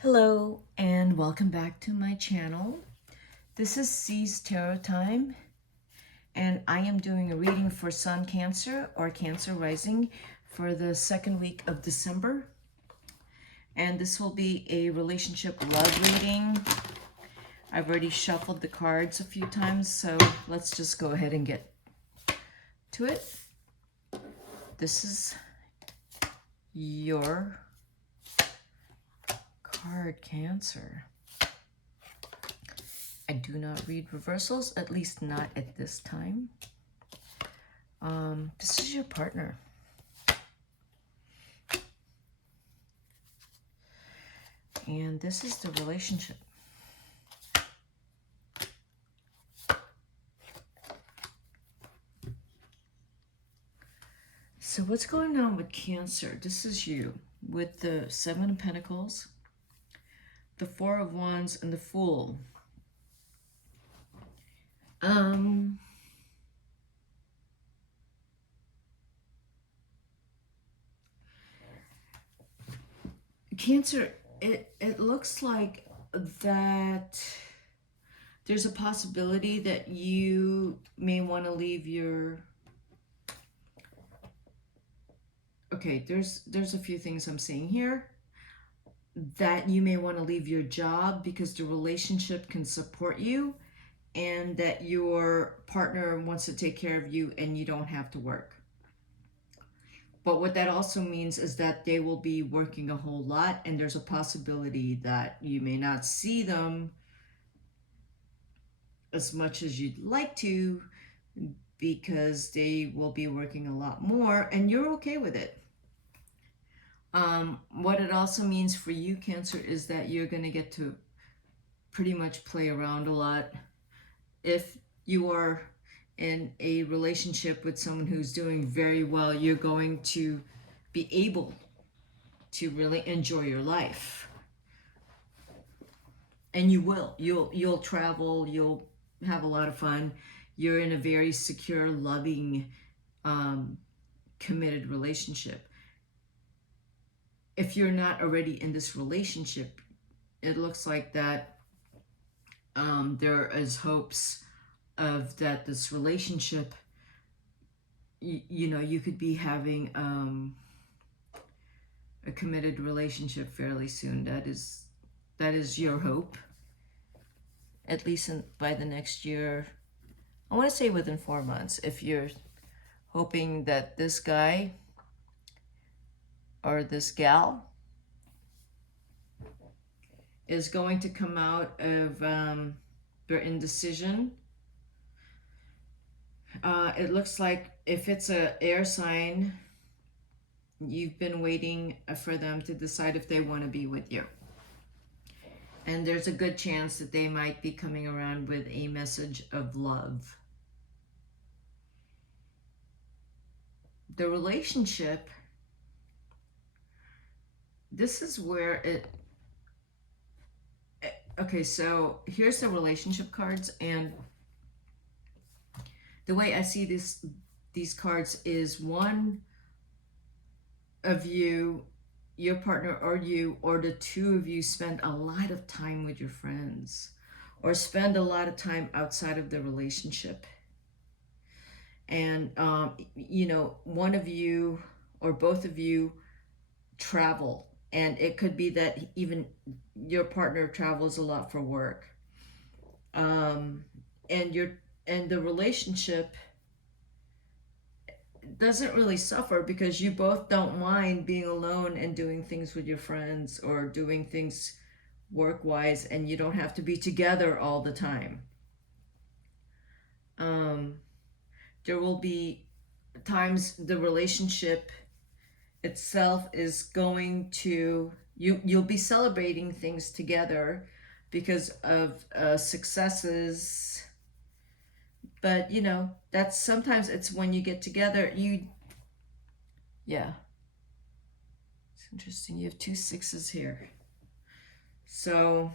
Hello and welcome back to my channel. This is C's Tarot Time and I am doing a reading for Sun Cancer or Cancer Rising for the second week of December. And this will be a relationship love reading. I've already shuffled the cards a few times, so let's just go ahead and get to it. This is your card, Cancer. I do not read reversals, at least not at this time. This is your partner. And this is the relationship. So what's going on with Cancer? This is you with the Seven of Pentacles, the Four of Wands, and the Fool. Cancer, it looks like that there's a possibility that you may want to leave your... Okay, there's a few things I'm seeing here. That you may want to leave your job because the relationship can support you, and that your partner wants to take care of you and you don't have to work. But what that also means is that they will be working a whole lot, and there's a possibility that you may not see them as much as you'd like to because they will be working a lot more, and you're okay with it. What it also means for you, Cancer, is that you're going to get to pretty much play around a lot. If you are in a relationship with someone who's doing very well, you're going to be able to really enjoy your life. And you will. You'll travel, you'll have a lot of fun. You're in a very secure, loving, committed relationship. If you're not already in this relationship, it looks like that there is hopes of that this relationship, you know, you could be having a committed relationship fairly soon. That is your hope, at least by the next year. I want to say within 4 months. If you're hoping that this guy or this gal is going to come out of their indecision. It looks like if it's an air sign, you've been waiting for them to decide if they want to be with you. And there's a good chance that they might be coming around with a message of love. The relationship, this is where it... Okay, so here's the relationship cards, and the way I see these cards is one of you, your partner or you, or the two of you spend a lot of time with your friends or spend a lot of time outside of the relationship. And, you know, one of you or both of you travel. And it could be that even your partner travels a lot for work. And the relationship doesn't really suffer because you both don't mind being alone and doing things with your friends or doing things work-wise, and you don't have to be together all the time. There will be times the relationship itself is going to... You'll be celebrating things together because of successes. But, you know, that's sometimes it's when you get together, yeah. It's interesting. You have 2 6s here. So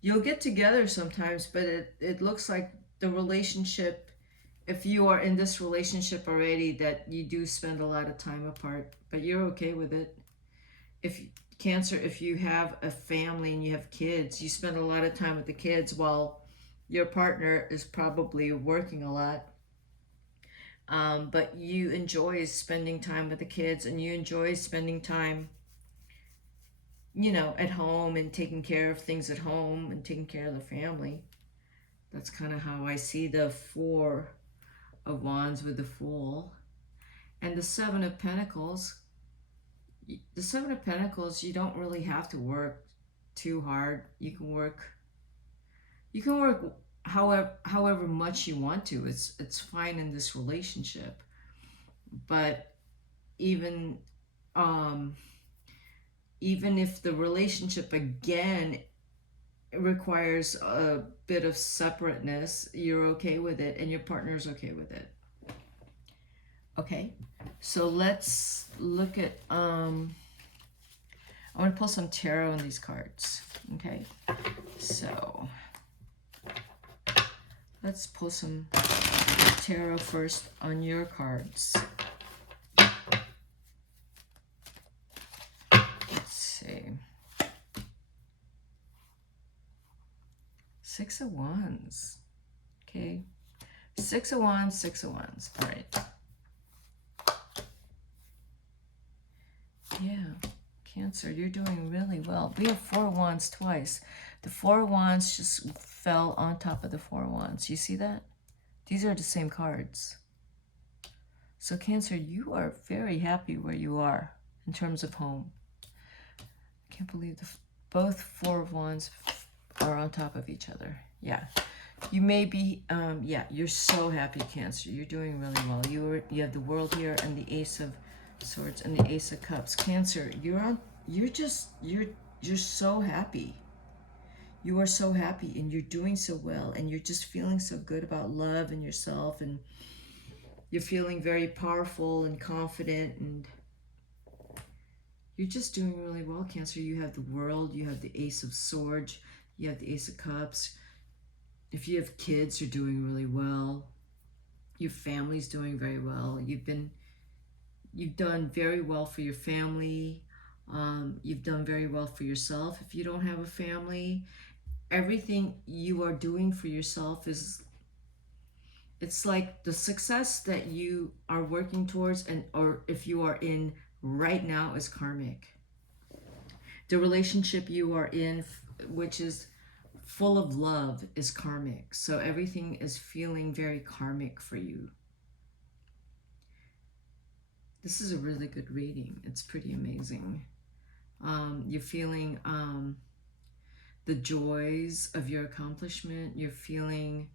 you'll get together sometimes, but it looks like the relationship, if you are in this relationship already, that you do spend a lot of time apart, but you're okay with it. if Cancer, if you have a family and you have kids, you spend a lot of time with the kids while your partner is probably working a lot. But you enjoy spending time with the kids, and you enjoy spending time, at home and taking care of things at home and taking care of the family. That's kind of how I see the Four of Wands with the Fool. And the Seven of Pentacles. The Seven of Pentacles, you don't really have to work too hard. You can work however much you want to. It's fine in this relationship. But even even if the relationship again requires a bit of separateness, you're okay with it and your partner's okay with it. Okay, so let's look at I want to pull some tarot in these cards. Okay, so let's pull some tarot first on your cards. Let's see. Six of Wands. Okay, Six of Wands, Six of Wands. All right. Yeah, Cancer, you're doing really well. We have Four of Wands twice. The Four of Wands just fell on top of the Four of Wands. You see that? These are the same cards. So Cancer, you are very happy where you are in terms of home. I can't believe both Four of Wands are on top of each other. Yeah. You may be, yeah, you're so happy, Cancer. You're doing really well. You have the World here and the Ace of Swords and the Ace of Cups. Cancer, you're so happy. You are so happy and you're doing so well and you're just feeling so good about love and yourself, and you're feeling very powerful and confident, and you're just doing really well, Cancer. You have the World, you have the Ace of Swords, you have the Ace of Cups. If you have kids, you're doing really well. Your family's doing very well. You've done very well for your family. You've done very well for yourself. If you don't have a family, everything you are doing for yourself it's like the success that you are working towards, or if you are in right now, is karmic. The relationship you are in, which is full of love, is karmic. So everything is feeling very karmic for you. This is a really good reading. It's pretty amazing. You're feeling the joys of your accomplishment. You're feeling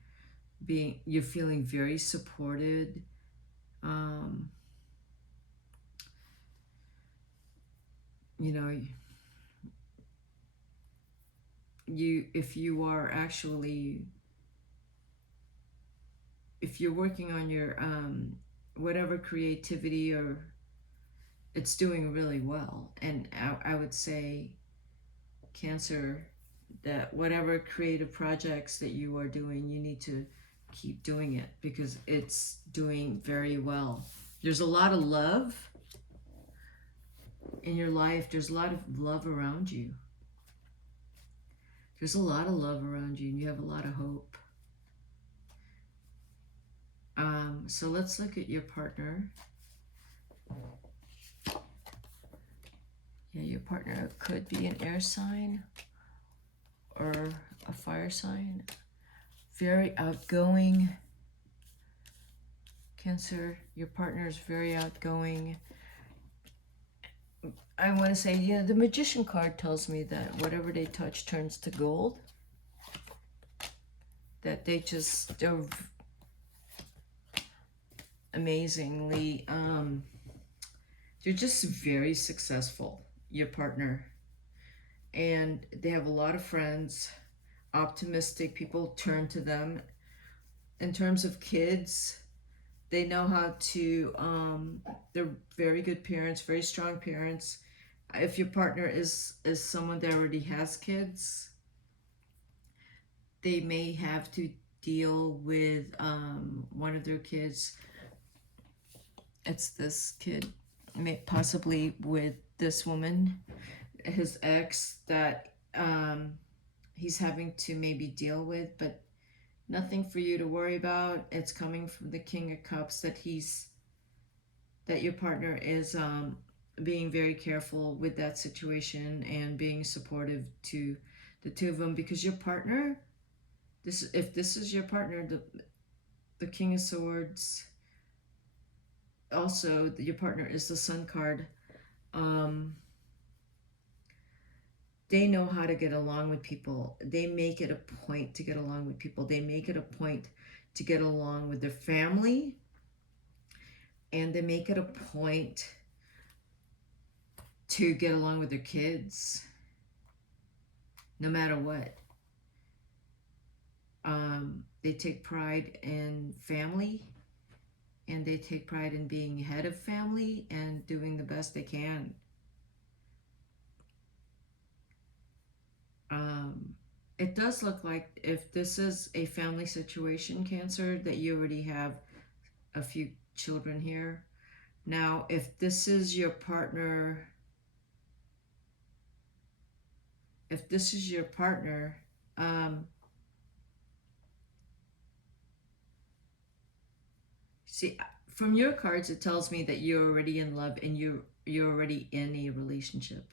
very supported. You know, if you're working on your whatever creativity, or it's doing really well. And I would say, Cancer, that whatever creative projects that you are doing, you need to keep doing it because it's doing very well. There's a lot of love in your life. There's a lot of love around you. There's a lot of love around you, and you have a lot of hope. So let's look at your partner. Yeah, your partner could be an air sign or a fire sign. Very outgoing. Cancer, your partner is very outgoing. I want to say, the Magician card tells me that whatever they touch turns to gold. That they're amazingly, they're just very successful, your partner. And they have a lot of friends, optimistic people turn to them. In terms of kids, they know how to, they're very good parents, very strong parents. If your partner is someone that already has kids, they may have to deal with one of their kids. It's this kid, possibly with this woman. his ex that he's having to maybe deal with, but nothing for you to worry about. It's coming from the King of Cups that your partner is being very careful with that situation and being supportive to the two of them, because your partner, if this is your partner, the King of Swords, also your partner is the Sun card. They know how to get along with people. They make it a point to get along with people. They make it a point to get along with their family, and they make it a point to get along with their kids, no matter what. They take pride in family, and they take pride in being head of family and doing the best they can. It does look like, if this is a family situation, Cancer, that you already have a few children here. Now, if this is your partner, see, from your cards, it tells me that you're already in love and you're already in a relationship.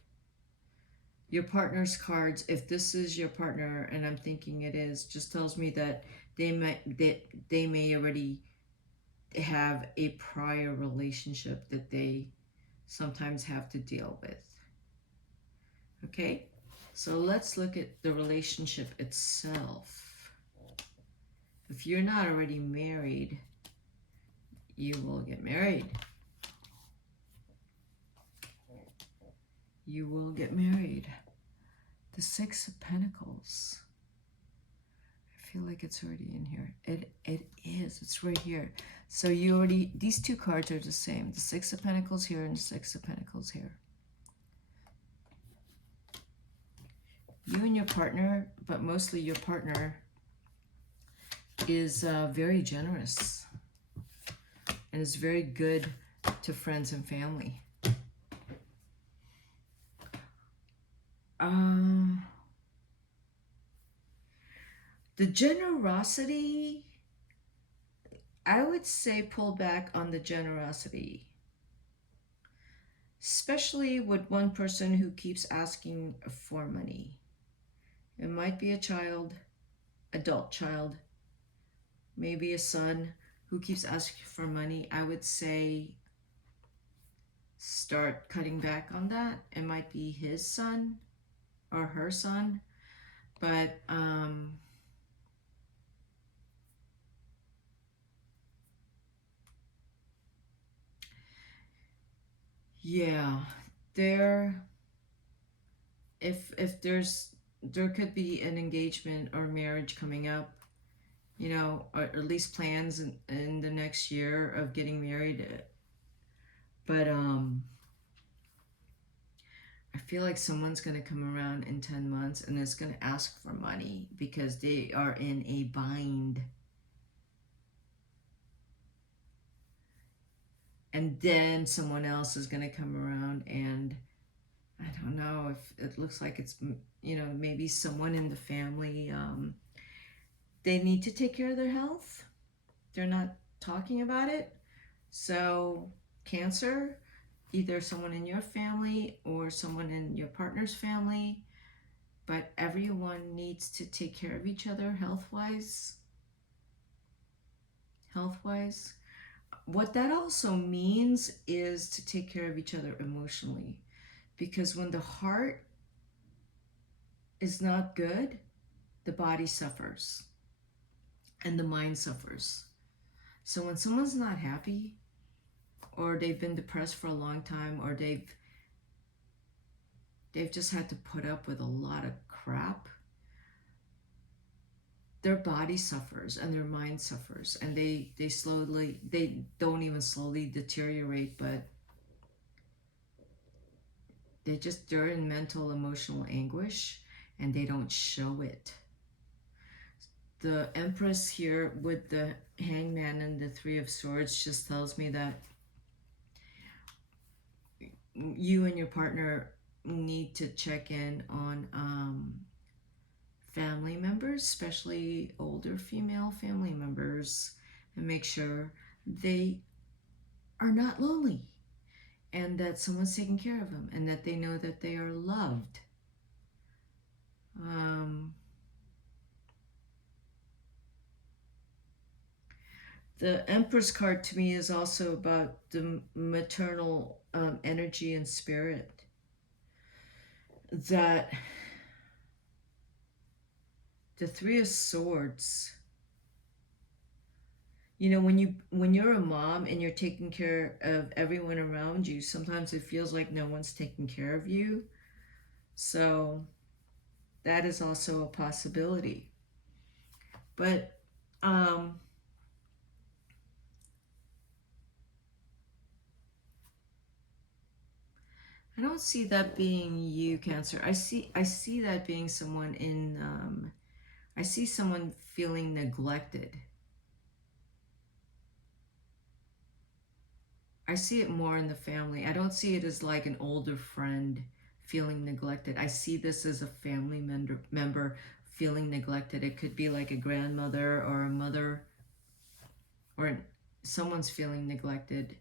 Your partner's cards, if this is your partner, and I'm thinking it is, just tells me that they may already have a prior relationship that they sometimes have to deal with. Okay, so let's look at the relationship itself. If you're not already married, you will get married. You will get married. The Six of Pentacles. I feel like it's already in here. It is. It's right here. So you already, these two cards are the same. The Six of Pentacles here and the Six of Pentacles here. You and your partner, but mostly your partner, is very generous and is very good to friends and family. The generosity, I would say pull back on the generosity, especially with one person who keeps asking for money. It might be a child, adult child, maybe a son who keeps asking for money. I would say start cutting back on that. It might be his son or her son, but yeah, if there could be an engagement or marriage coming up, you know, or at least plans in the next year of getting married. But I feel like someone's going to come around in 10 months and is going to ask for money because they are in a bind. And then someone else is going to come around, and I don't know if it looks like it's, you know, maybe someone in the family, they need to take care of their health. They're not talking about it. So Cancer, either someone in your family or someone in your partner's family, but everyone needs to take care of each other health-wise. Health-wise. What that also means is to take care of each other emotionally, because when the heart is not good, the body suffers and the mind suffers. So when someone's not happy, or they've been depressed for a long time, or they've just had to put up with a lot of crap, their body suffers and their mind suffers, and they don't even slowly deteriorate, but they're in mental, emotional anguish, and they don't show it. The Empress here with the Hangman and the Three of Swords just tells me that you and your partner need to check in on family members, especially older female family members, and make sure they are not lonely and that someone's taking care of them and that they know that they are loved. The Empress card to me is also about the maternal energy and spirit. That the Three of Swords, you know, when you're a mom and you're taking care of everyone around you, sometimes it feels like no one's taking care of you. So that is also a possibility. But I don't see that being you, Cancer. I see that being someone in I see someone feeling neglected. I see it more in the family. I don't see it as like an older friend feeling neglected. I see this as a family member feeling neglected. It could be like a grandmother or a mother, or someone's feeling neglected.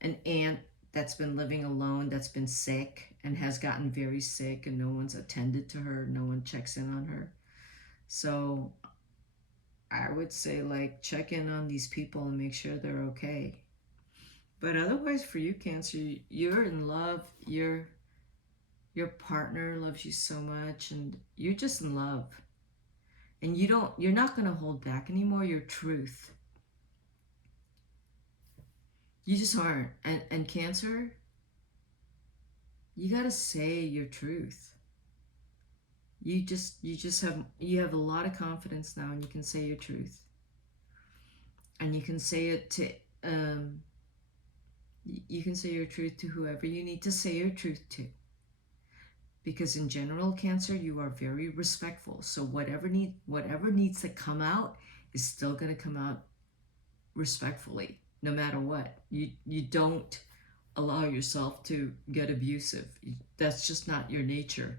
An aunt that's been living alone, that's been sick and has gotten very sick, and no one's attended to her, no one checks in on her. So I would say, like, check in on these people and make sure they're okay. But otherwise, for you, Cancer, you're in love. Your partner loves you so much, and you're just in love. And you're not going to hold back anymore your truth. You just aren't. And Cancer, you got to say your truth. You have a lot of confidence now, and you can say your truth. And you can say it to you can say your truth to whoever you need to say your truth to. Because in general, Cancer, you are very respectful. So whatever needs to come out is still going to come out respectfully, no matter what. You don't allow yourself to get abusive. That's just not your nature.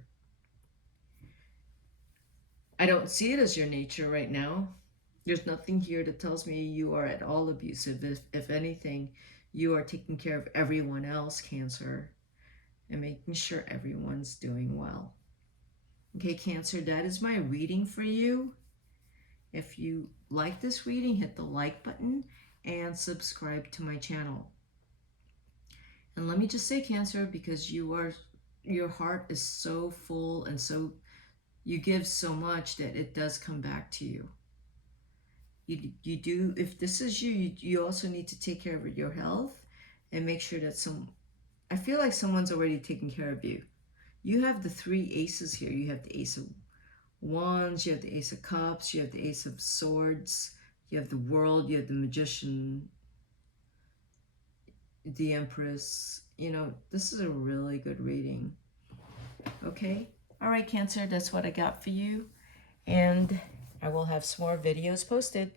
I don't see it as your nature right now. There's nothing here that tells me you are at all abusive. If anything, you are taking care of everyone else, Cancer, and making sure everyone's doing well. Okay, Cancer, that is my reading for you. If you like this reading, hit the like button and subscribe to my channel. And let me just say, Cancer, because your heart is so full and so you give so much that it does come back to you. You do, if this is you also need to take care of your health and make sure that I feel like someone's already taking care of you. You have the three aces here. You have the Ace of Wands, you have the Ace of Cups, you have the Ace of Swords, you have the World, you have the Magician, the Empress. You know, this is a really good reading. Okay? All right, Cancer, that's what I got for you. And I will have some more videos posted.